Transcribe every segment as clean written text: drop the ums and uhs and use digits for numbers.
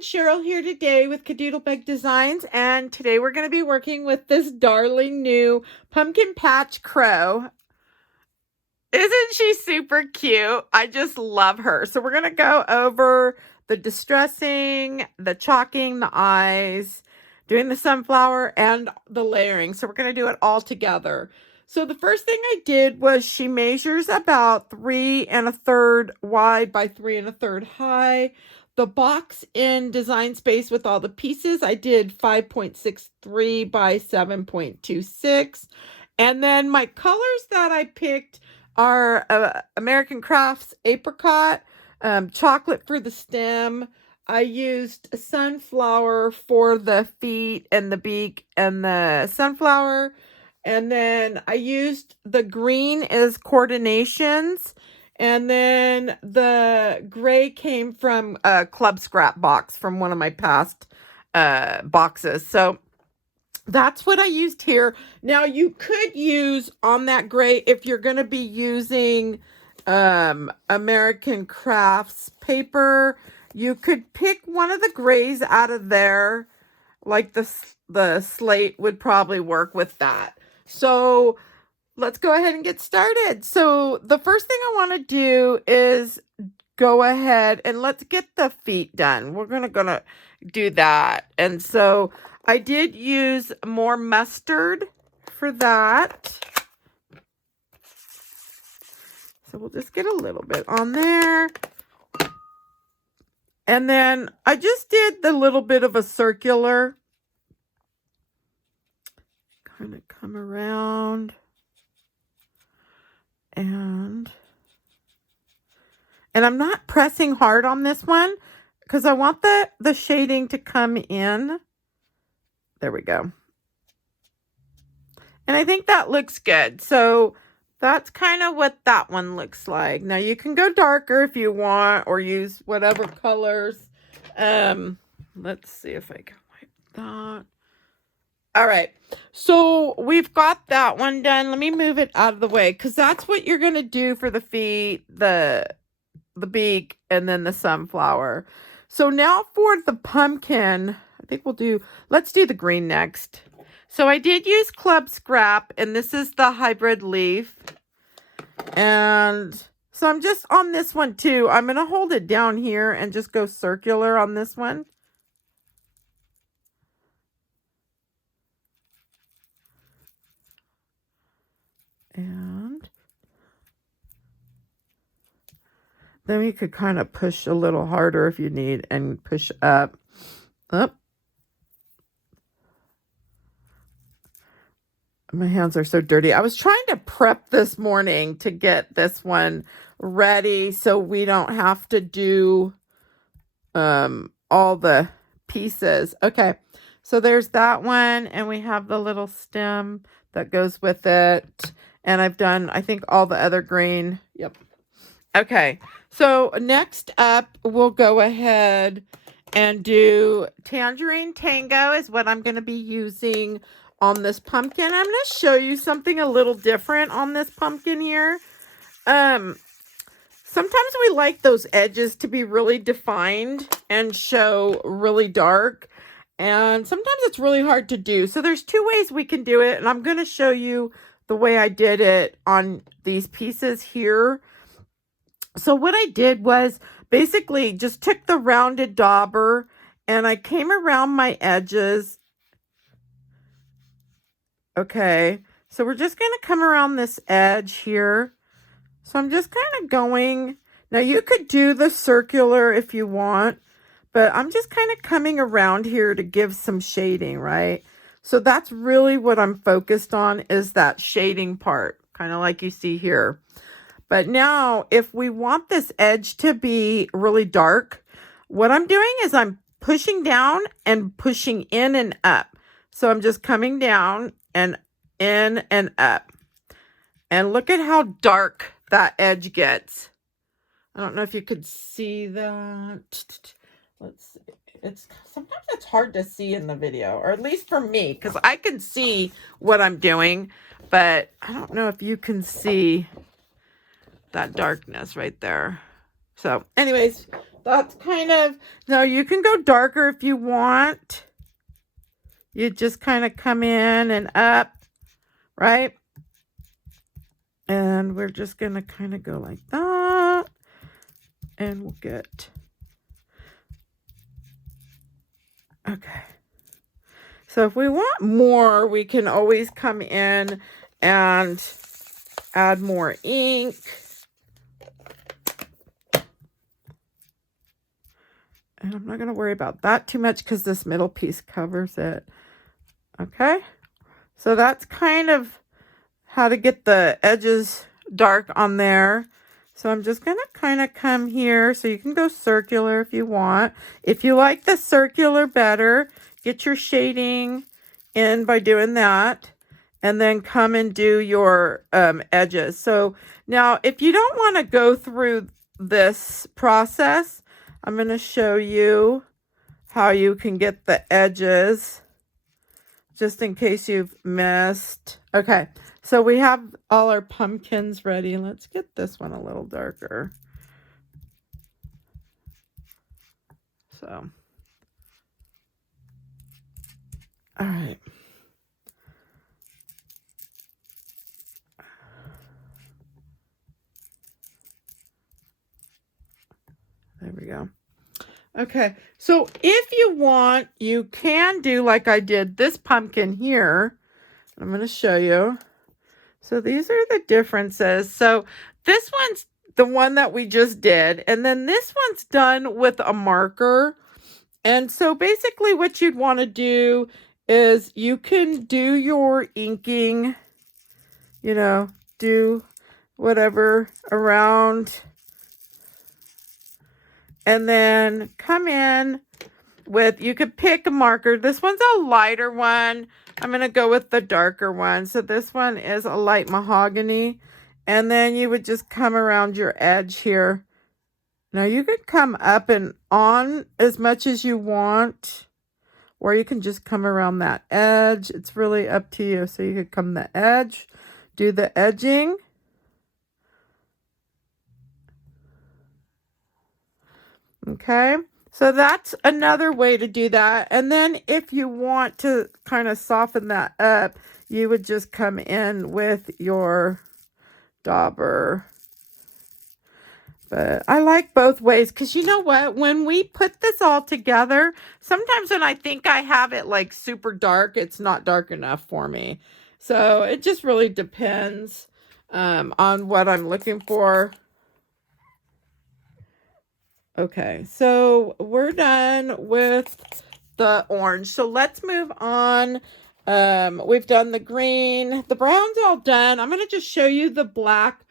everyone, Cheryl here today with Kadoodlebug Designs, and today we're going to be working with this darling new Pumpkin Patch Crow. Isn't she super cute? I just love her. So we're going to go over the distressing, the chalking, the eyes, doing the sunflower, and the layering. So we're going to do it all together. So the first thing I did was she measures about 3 1/3 wide by 3 1/3 high. The box in Design Space with all the pieces, I did 5.63 by 7.26. And then my colors that I picked are American Crafts Apricot, chocolate for the stem. I used sunflower for the feet and the beak and the sunflower. And then I used the green as coordinations. And then the gray came from a Club Scrap box from one of my past boxes. So that's what I used here. Now you could use on that gray, if you're going to be using American Crafts paper, you could pick one of the grays out of there. Like the slate would probably work with that. So let's go ahead and get started. So the first thing I want to do is go ahead and let's get the feet done. We're gonna do that. And so I did use more mustard for that. So we'll just get a little bit on there. And then I just did the little bit of a circular. Kind of come around. And I'm not pressing hard on this one because I want the shading to come in. There we go. And I think that looks good. So that's kind of what that one looks like. Now you can go darker if you want or use whatever colors. Let's see if I can wipe that. All right, so we've got that one done. Let me move it out of the way because that's what you're going to do for the feet, the beak, and then the sunflower. So now for the pumpkin, I think let's do the green next. So I did use Club Scrap, and this is the hybrid leaf. And so I'm just on this one too. I'm going to hold it down here and just go circular on this one. And then we could kind of push a little harder if you need and push up. My hands are so dirty. I was trying to prep this morning to get this one ready so we don't have to do all the pieces. Okay, so there's that one, and we have the little stem that goes with it. And I've done, I think, all the other green. Yep. Okay. So next up, we'll go ahead and do Tangerine Tango is what I'm going to be using on this pumpkin. I'm going to show you something a little different on this pumpkin here. Sometimes we like those edges to be really defined and show really dark. And sometimes it's really hard to do. So there's 2 ways we can do it. And I'm going to show you the way I did it on these pieces here. So what I did was basically just took the rounded dauber and I came around my edges. Okay, so we're just going to come around this edge here. So I'm just kind of going. Now you could do the circular if you want, but I'm just kind of coming around here to give some shading, right? So that's really what I'm focused on, is that shading part, kind of like you see here. But now if we want this edge to be really dark, what I'm doing is I'm pushing down and pushing in and up. So I'm just coming down and in and up. And look at how dark that edge gets. I don't know if you could see that. Let's see. Sometimes it's hard to see in the video, or at least for me, because I can see what I'm doing, but I don't know if you can see that darkness right there. So anyways, that's kind of, now you can go darker if you want. You just kind of come in and up, right? And we're just going to kind of go like that. And we'll get, okay. So if we want more, we can always come in and add more ink. And I'm not going to worry about that too much because this middle piece covers it. Okay. So that's kind of how to get the edges dark on there. So I'm just going to kind of come here. So you can go circular if you want. If you like the circular better, get your shading in by doing that. And then come and do your edges. So now if you don't want to go through this process, I'm going to show you how you can get the edges, just in case you've missed. Okay, so we have all our pumpkins ready. Let's get this one a little darker. So, all right. There we go. Okay, so if you want, you can do like I did this pumpkin here. I'm going to show you. So these are the differences. So this one's the one that we just did. And then this one's done with a marker. And so basically what you'd want to do is you can do your inking, you know, do whatever around. And then come in with, you could pick a marker. This one's a lighter one. I'm going to go with the darker one. So this one is a light mahogany. And then you would just come around your edge here. Now you could come up and on as much as you want. Or you can just come around that edge. It's really up to you. So you could come the edge, do the edging. Okay, so that's another way to do that. And then if you want to kind of soften that up, you would just come in with your dauber. But I like both ways because you know what? When we put this all together, sometimes when I think I have it like super dark, it's not dark enough for me. So it just really depends on what I'm looking for. Okay, so we're done with the orange. So let's move on. We've done the green. The brown's all done. I'm going to just show you the black.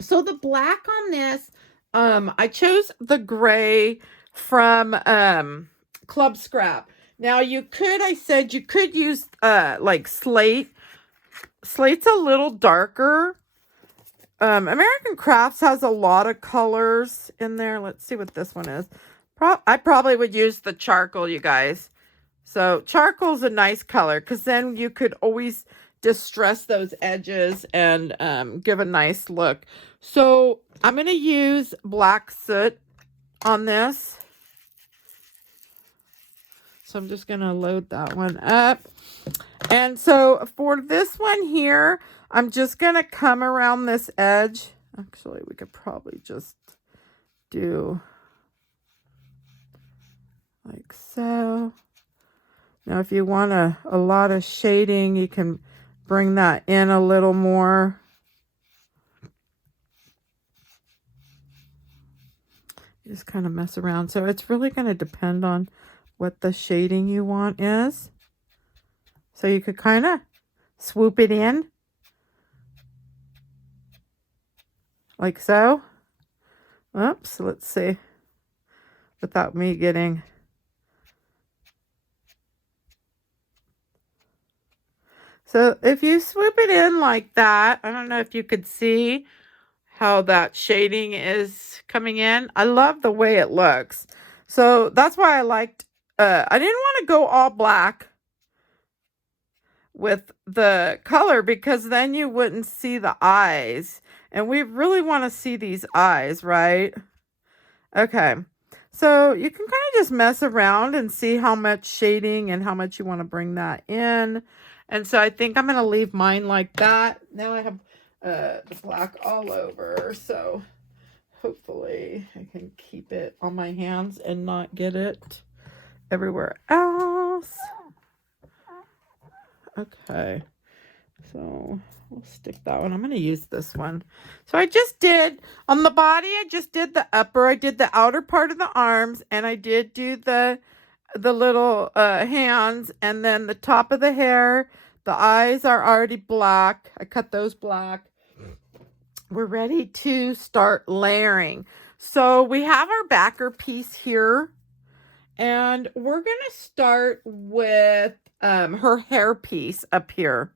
So the black on this, I chose the gray from Club Scrap. Now you could, I said you could use like slate. Slate's a little darker. American Crafts has a lot of colors in there. Let's see what this one is. I probably would use the charcoal, you guys. So charcoal's a nice color because then you could always distress those edges and give a nice look. So I'm going to use black soot on this. So I'm just going to load that one up. And so for this one here, I'm just going to come around this edge. Actually, we could probably just do like so. Now, if you want a lot of shading, you can bring that in a little more. You just kind of mess around. So it's really going to depend on what the shading you want is. So you could kind of swoop it in. Like so. Oops, let's see. Without me getting... So if you swoop it in like that, I don't know if you could see how that shading is coming in. I love the way it looks. So that's why I liked, I didn't want to go all black with the color because then you wouldn't see the eyes. And we really want to see these eyes, right? Okay. So you can kind of just mess around and see how much shading and how much you want to bring that in. And so I think I'm going to leave mine like that. Now I have the black all over. So hopefully I can keep it on my hands and not get it everywhere else. Okay. So we'll stick that one. I'm going to use this one. So I just did, on the body, I just did the upper. I did the outer part of the arms. And I did do the little hands. And then the top of the hair. The eyes are already black. I cut those black. We're ready to start layering. So we have our backer piece here. And we're going to start with her hair piece up here.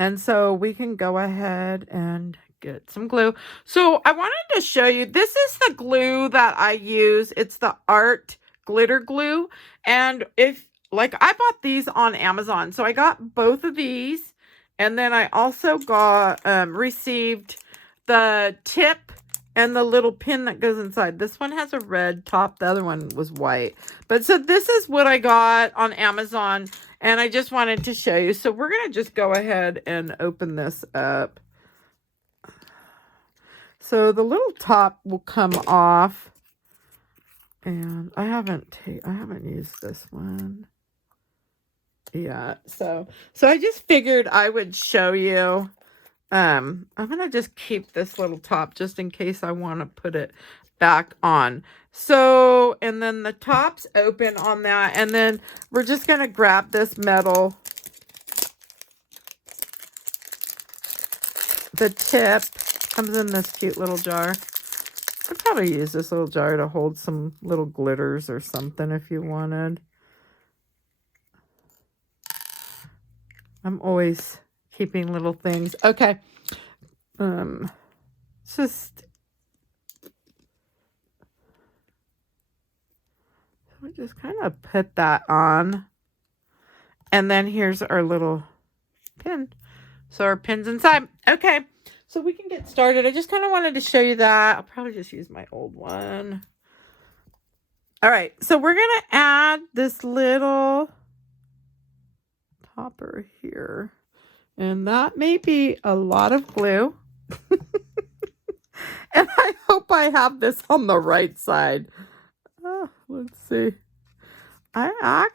And so we can go ahead and get some glue. So I wanted to show you, this is the glue that I use. It's the Art Glitter Glue. And I bought these on Amazon. So I got both of these. And then I also got, received the tip and the little pin that goes inside. This one has a red top. The other one was white. But so this is what I got on Amazon. And I just wanted to show you. So we're going to just go ahead and open this up. So the little top will come off. And I haven't used this one yet. So I just figured I would show you. I'm going to just keep this little top just in case I want to put it back on. So, and then the top's open on that. And then we're just going to grab this metal. The tip comes in this cute little jar. I'd probably use this little jar to hold some little glitters or something if you wanted. I'm always keeping little things. Okay. We just kind of put that on. And then here's our little pin. So our pin's inside. Okay. So we can get started. I just kind of wanted to show you that. I'll probably just use my old one. All right. So we're going to add this little topper here. And that may be a lot of glue. And I hope I have this on the right side. Let's see. I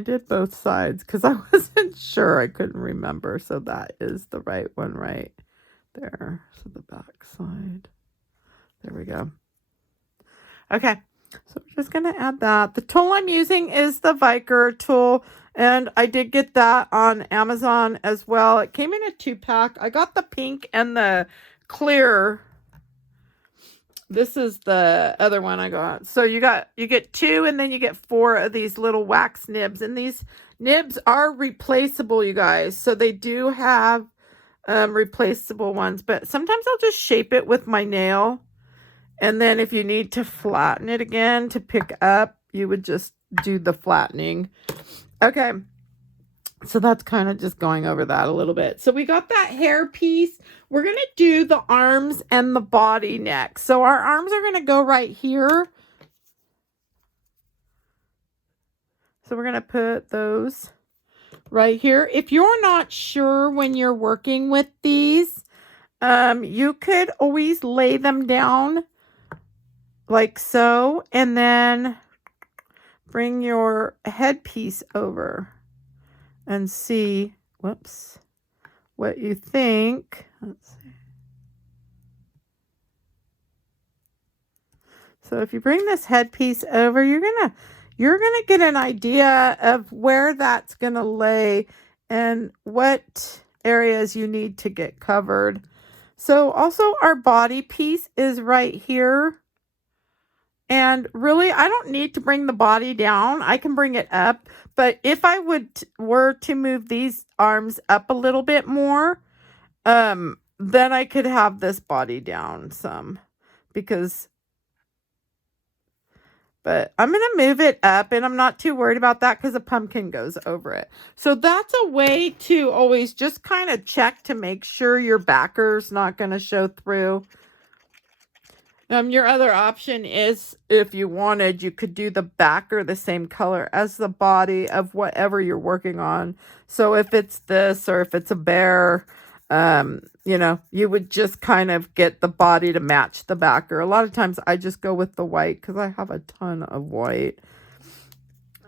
did both sides because I wasn't sure. I couldn't remember. So that is the right one right there. So the back side. There we go. Okay. So we're just going to add that. The tool I'm using is the Viker tool. And I did get that on Amazon as well. It came in a 2-pack. I got the pink and the clear. This is the other one I got. So you get 2 and then you get 4 of these little wax nibs. And these nibs are replaceable, you guys. So they do have replaceable ones. But sometimes I'll just shape it with my nail. And then if you need to flatten it again to pick up, you would just do the flattening. Okay. So that's kind of just going over that a little bit. So we got that hair piece. We're going to do the arms and the body next. So our arms are going to go right here. So we're going to put those right here. If you're not sure when you're working with these, you could always lay them down like so, and then bring your headpiece over and see, whoops, what you think. Let's see. So if you bring this headpiece over, you're gonna get an idea of where that's gonna lay and what areas you need to get covered. So also our body piece is right here. And really, I don't need to bring the body down. I can bring it up. But if I were to move these arms up a little bit more, then I could have this body down some. But I'm going to move it up, and I'm not too worried about that because the pumpkin goes over it. So that's a way to always just kind of check to make sure your backer's not going to show through. Your other option is, if you wanted, you could do the backer the same color as the body of whatever you're working on. So if it's this or if it's a bear, you know, you would just kind of get the body to match the backer. A lot of times I just go with the white because I have a ton of white.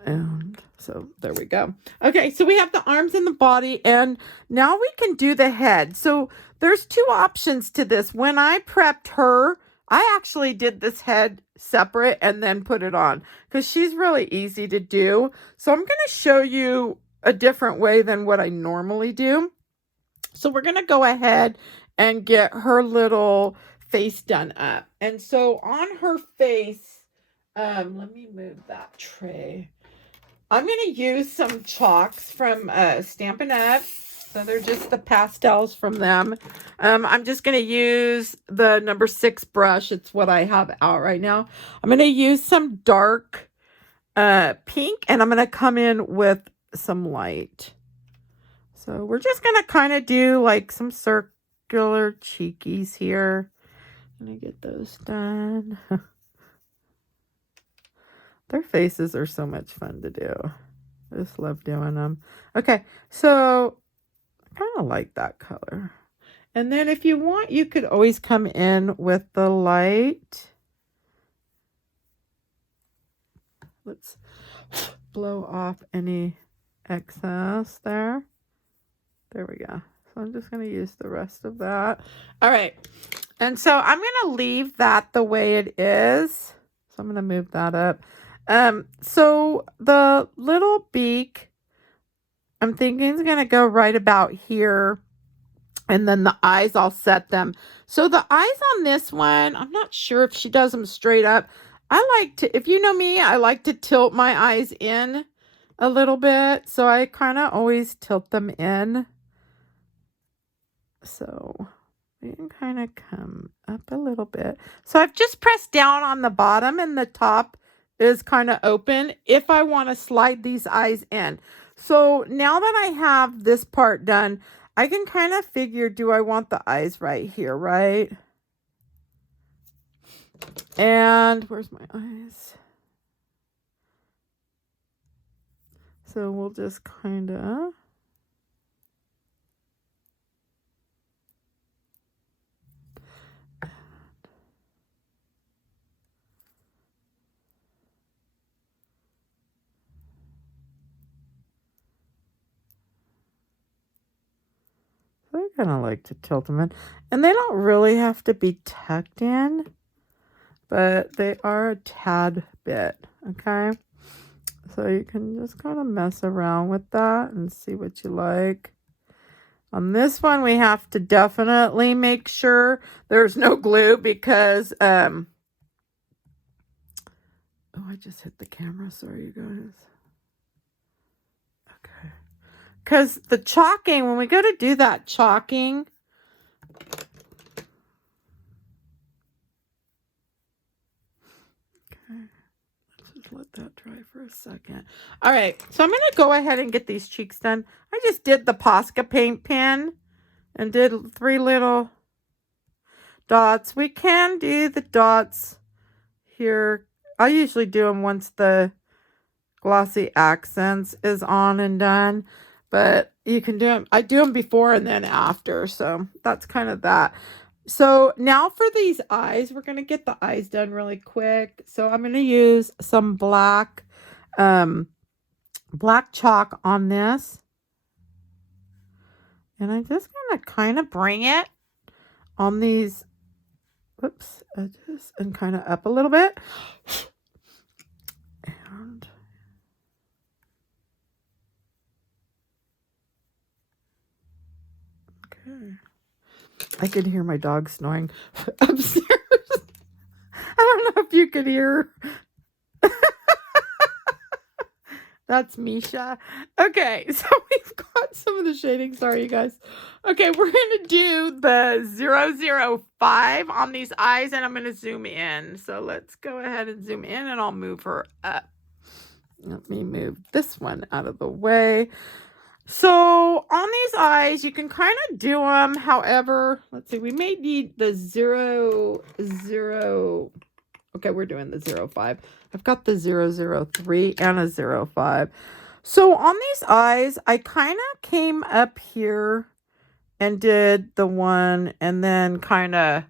And so there we go. Okay, so we have the arms and the body, and now we can do the head. So there's two options to this. When I prepped her, I actually did this head separate and then put it on because she's really easy to do. So I'm going to show you a different way than what I normally do. So we're going to go ahead and get her little face done up. And so on her face, let me move that tray. I'm going to use some chalks from Stampin' Up. So they're just the pastels from them. I'm just going to use the number 6 brush. It's what I have out right now. I'm going to use some dark pink, and I'm going to come in with some light. So we're just going to kind of do like some circular cheekies here. I'm going to get those done. Their faces are so much fun to do. I just love doing them. Okay, so I kind of like that color. And then if you want, you could always come in with the light. Let's blow off any excess there. There we go. So I'm just going to use the rest of that. All right. And so I'm going to leave that the way it is. So I'm going to move that up. So the little beak, I'm thinking is going to go right about here. And then the eyes, I'll set them. So the eyes on this one, I'm not sure if she does them straight up. I like to, if you know me, I like to tilt my eyes in a little bit. So I kind of always tilt them in. So we can kind of come up a little bit. So I've just pressed down on the bottom, and the top is kind of open if I want to slide these eyes in. So now that I have this part done, I can kind of figure, do I want the eyes right here, right? And where's my eyes? So we'll just kind of... I kind of like to tilt them in. And they don't really have to be tucked in, but they are a tad bit, okay? So you can just kind of mess around with that and see what you like. On this one, we have to definitely make sure there's no glue because, oh, I just hit the camera. Sorry, you guys. Okay. Because the chalking, when we go to do that chalking, okay, let's just let that dry for a second. All right, so I'm going to go ahead and get these cheeks done. I just did the Posca paint pen and did 3 little dots. We can do the dots here. I usually do them once the glossy accents is on and done. But you can do them. I do them before and then after. So that's kind of that. So now for these eyes, we're going to get the eyes done really quick. So I'm going to use some black chalk on this. And I'm just going to kind of bring it on these, whoops, edges and kind of up a little bit. And I could hear my dog snoring upstairs. I don't know if you could hear. That's Misha. Okay, so we've got some of the shading. Sorry, you guys. Okay, we're going to do the 005 on these eyes, and I'm going to zoom in. So let's go ahead and zoom in, and I'll move her up. Let me move this one out of the way. So on these eyes, you can kind of do them. However, let's see, we may need the 0, 0. Okay, we're doing the 0.5. I've got the 0.03 and a 0.5. So on these eyes, I kind of came up here and did the one, and then kind of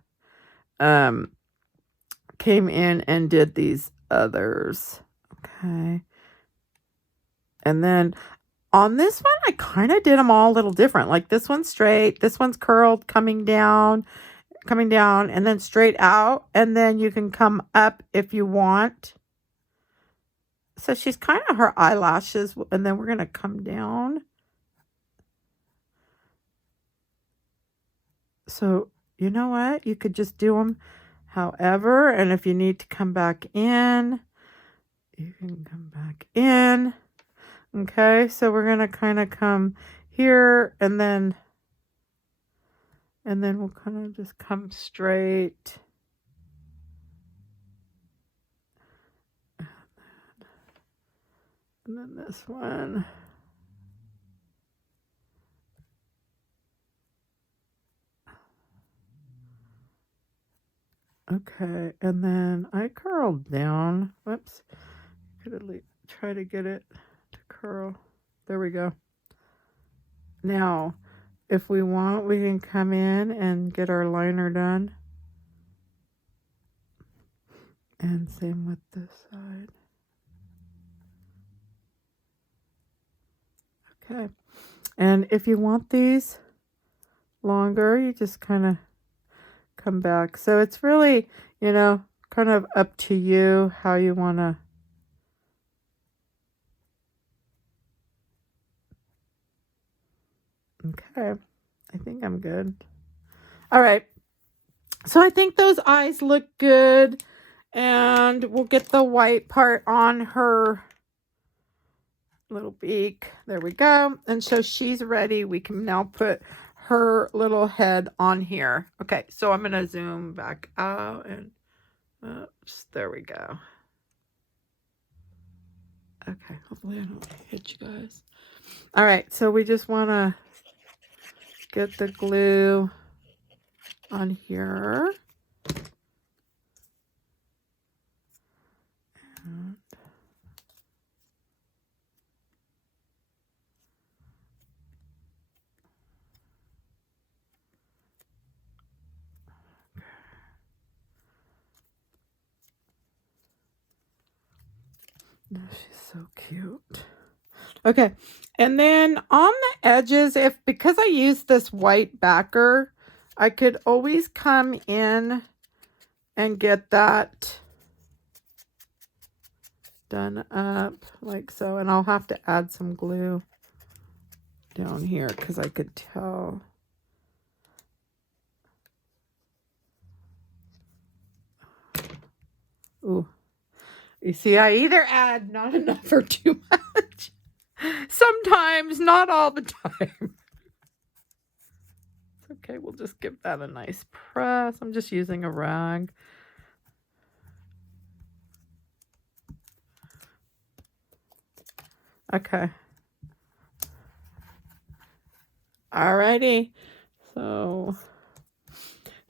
came in and did these others. Okay. And then on this one, I kind of did them all a little different. Like this one's straight, this one's curled, coming down, and then straight out. And then you can come up if you want. So she's kind of her eyelashes, and then we're going to come down. So, you know what? You could just do them however, and if you need to come back in, you can come back in. Okay, so we're going to kind of come here, and then we'll kind of just come straight. And then this one. Okay, and then I curled down. Whoops. Could at least try to get it to curl. There we go. Now, if we want, we can come in and get our liner done. And same with this side. Okay. And if you want these longer, you just kind of come back. So it's really, you know, kind of up to you how you want to. Okay. I think I'm good. All right. So I think those eyes look good. And we'll get the white part on her little beak. There we go. And so she's ready. We can now put her little head on here. Okay, so I'm going to zoom back out and oops, there we go. Okay, hopefully I don't hit you guys. All right, so we just want to get the glue on here. And oh, she's so cute. Okay, and then on the edges, because I use this white backer, I could always come in and get that done up like so. And I'll have to add some glue down here because I could tell. Ooh. You see, I either add not enough or too much. Sometimes, not all the time. It's okay, we'll just give that a nice press. I'm just using a rag. Okay. Alrighty.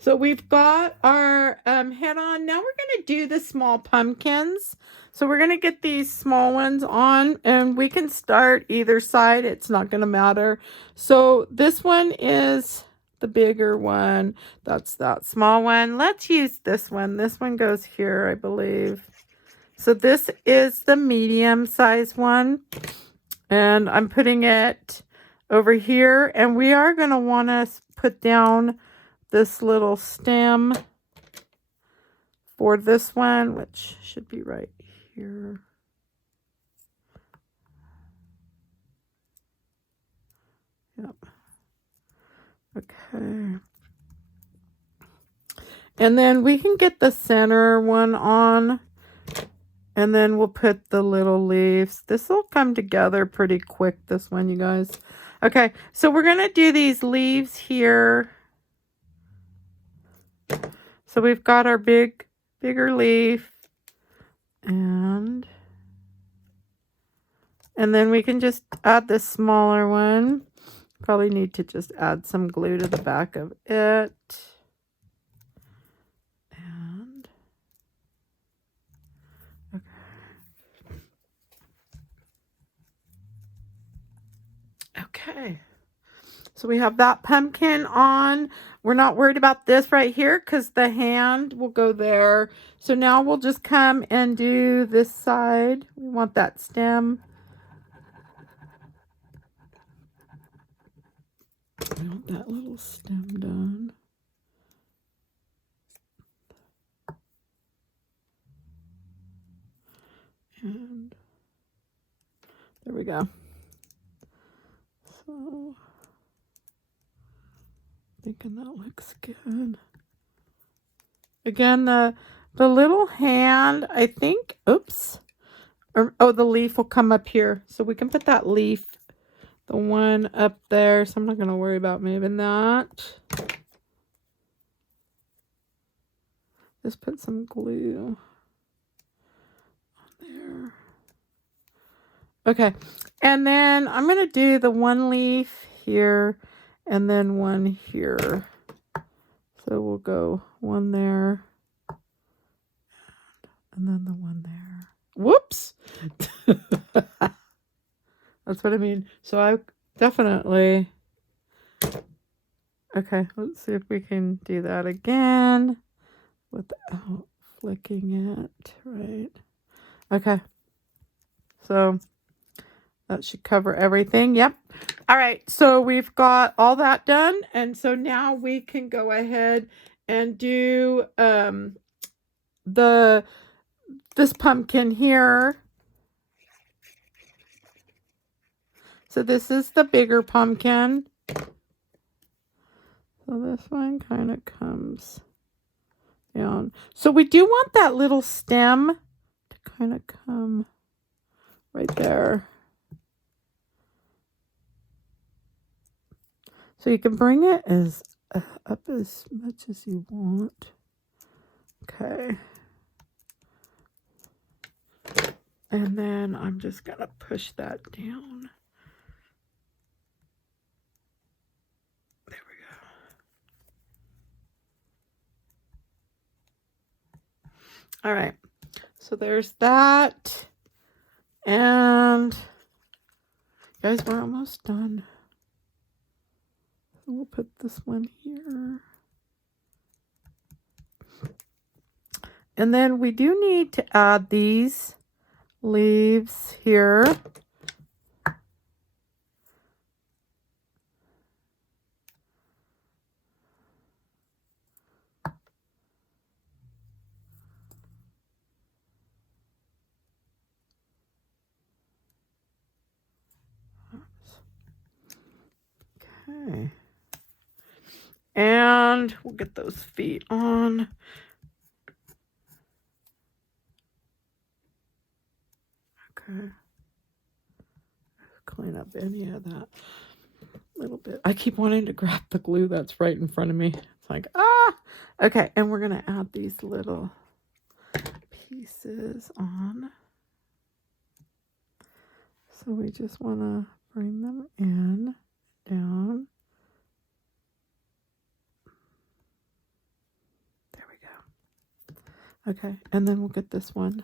So we've got our head on. Now we're going to do the small pumpkins. So we're going to get these small ones on, and we can start either side. It's not going to matter. So this one is the bigger one. That's that small one. Let's use this one. This one goes here, I believe. So this is the medium size one. And I'm putting it over here. And we are going to want to put down this little stem for this one, which should be right here. Yep. Okay. And then we can get the center one on, and then we'll put the little leaves. This will come together pretty quick, this one, you guys. Okay, so we're going to do these leaves here. So we've got our bigger leaf, and And then we can just add this smaller one. Probably need to just add some glue to the back of it. And okay. So we have that pumpkin on. We're not worried about this right here because the hand will go there. So now we'll just come and do this side. We want that stem. I want that little stem done. And there we go. So thinking that looks good. Again, the little hand, I think, oops. Oh, the leaf will come up here. So we can put that leaf, the one up there. So I'm not going to worry about moving that. Just put some glue on there. Okay. And then I'm going to do the one leaf here and then one here. So we'll go one there and then the one there. Whoops. That's what I mean. So I definitely, okay, let's see if we can do that again without flicking it, right? Okay. So that should cover everything. Yep. All right. So we've got all that done. And so now we can go ahead and do this pumpkin here. So this is the bigger pumpkin. So this one kind of comes down. So we do want that little stem to kind of come right there. So you can bring it as up as much as you want. Okay. And then I'm just going to push that down. There we go. All right. So there's that. And guys, we're almost done. We'll put this one here. And then we do need to add these leaves here. Okay. And we'll get those feet on. Okay. Clean up any of that little bit. I keep wanting to grab the glue that's right in front of me. It's like, ah! Okay, and we're going to add these little pieces on. So we just want to bring them in, down. There we go. Okay, and then we'll get this one.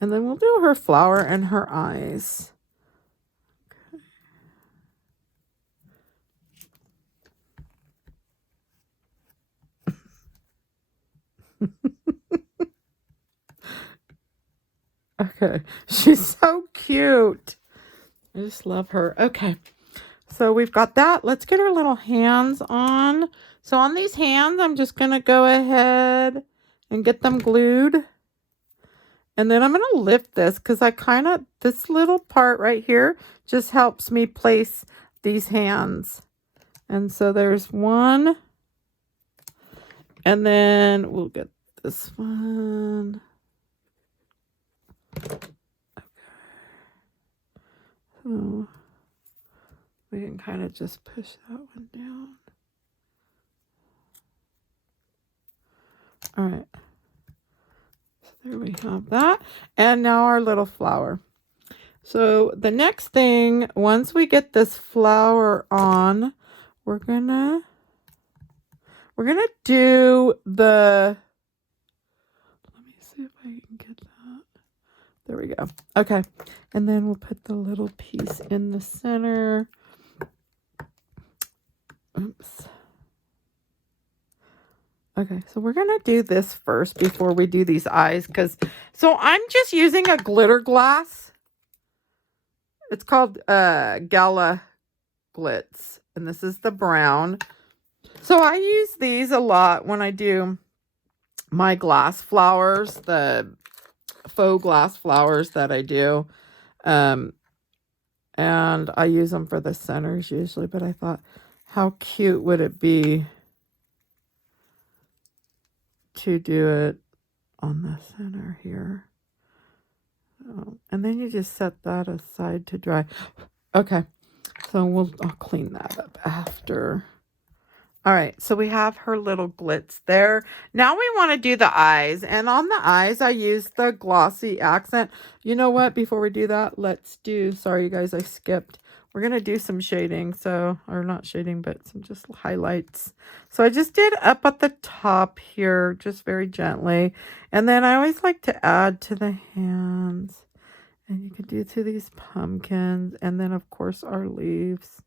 And then we'll do her flower and her eyes. Okay, she's so cute. I just love her. Okay, so we've got that. Let's get our little hands on. So on these hands, I'm just going to go ahead and get them glued. And then I'm going to lift this because this little part right here just helps me place these hands. And so there's one. And then we'll get this one. Okay. So we can kind of just push that one down. All right. So There we have that. And now our little flower. So the next thing, once we get this flower on, we're gonna do the, let me see if I can get that. There we go. Okay. And then we'll put the little piece in the center. Oops. Okay, so we're going to do this first before we do these eyes. So I'm just using a glitter glass. It's called GALA Glitz. And this is the brown. So I use these a lot when I do my glass flowers. The faux glass flowers that I do. And I use them for the centers usually. But I thought, how cute would it be to do it on the center here. And then you just set that aside to dry. Okay, so I'll clean that up after. All right, so we have her little glitz there. Now we want to do the eyes. And on the eyes, I use the glossy accent. You know what? Before we do that, let's do, sorry you guys, I skipped. We're going to do some shading. So, or not shading, but some just highlights. So I just did up at the top here, just very gently. And then I always like to add to the hands. And you can do to these pumpkins. And then, of course, our leaves.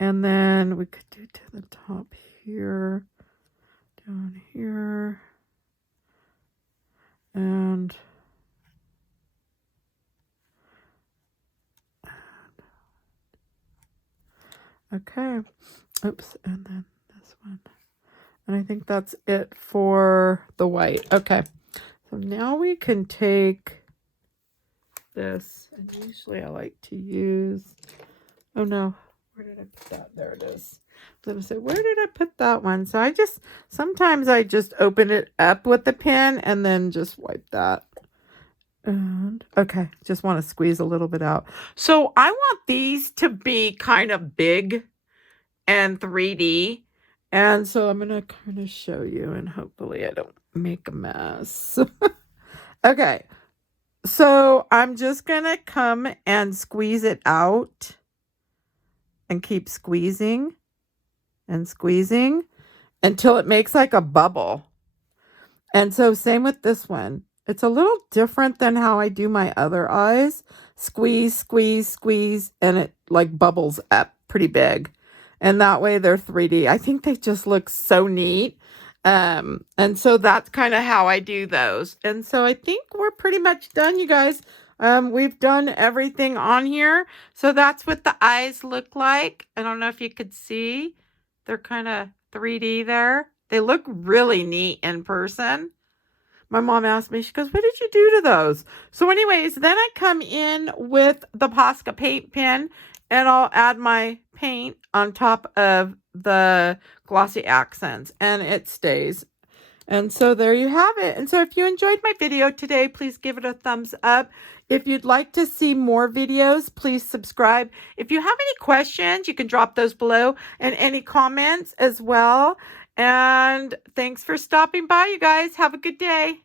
And then we could do to the top here, down here, and okay. Oops, and then this one. And I think that's it for the white. Okay, so now we can take this, and usually I like to use, oh no. Where did I put that? There it is. I was going to say, where did I put that one? So sometimes I just open it up with the pen and then just wipe that. And okay, just want to squeeze a little bit out. So I want these to be kind of big and 3D. And so I'm going to kind of show you, and hopefully I don't make a mess. Okay, so I'm just going to come and squeeze it out. And keep squeezing and squeezing until it makes like a bubble. And so same with this one. It's a little different than how I do my other eyes. Squeeze, squeeze, squeeze, and it like bubbles up pretty big. And that way they're 3D. I think they just look so neat. And so that's kind of how I do those. And so I think we're pretty much done, you guys. We've done everything on here. So that's what the eyes look like. I don't know if you could see. They're kind of 3D there. They look really neat in person. My mom asked me, she goes, what did you do to those? So anyways, then I come in with the Posca paint pen and I'll add my paint on top of the glossy accents and it stays. And so there you have it. And so if you enjoyed my video today, please give it a thumbs up. If you'd like to see more videos, please subscribe. If you have any questions, you can drop those below and any comments as well. And thanks for stopping by, you guys. Have a good day.